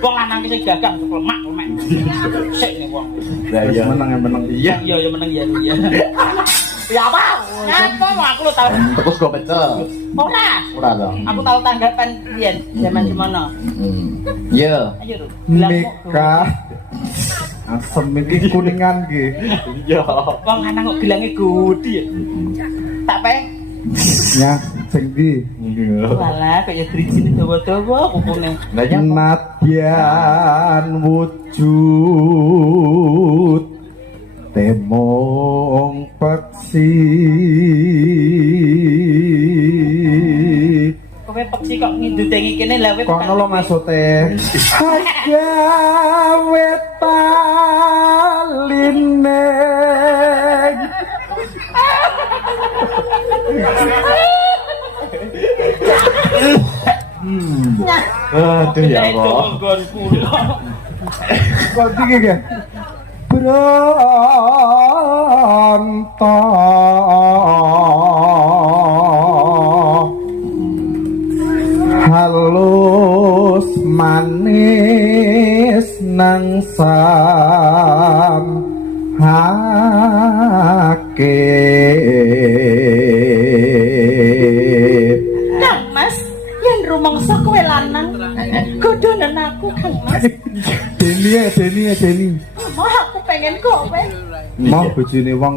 Wong lanang sing gagah lemak. Sik nih wong. Lah iya menang iya. Iya menang ya. Ya apa? Ngapa aku lu tau. Terus go pecel. Ora dong. Aku tahu tanggapan biyen zaman semono. Iya. Ayo, nikah asem iki kuningan ki. Iya. wong lanang kok gelange gudi ya. Tak pe. Ya sing ndi? Walah kaya drijine dawa-dawa kupune. Nadyan wujud temong peksi Kowe peksi kok ngidutengi kene lha kowe kono lo maksude gawe taline Aduh ya Allah. kok iki ge Bronto halus manis nang sam hake Kang Mas, yen rumangsa kowe lanang, godonen aku Kang Mas. Deni Mah aku pengen kowe. mau bojone wong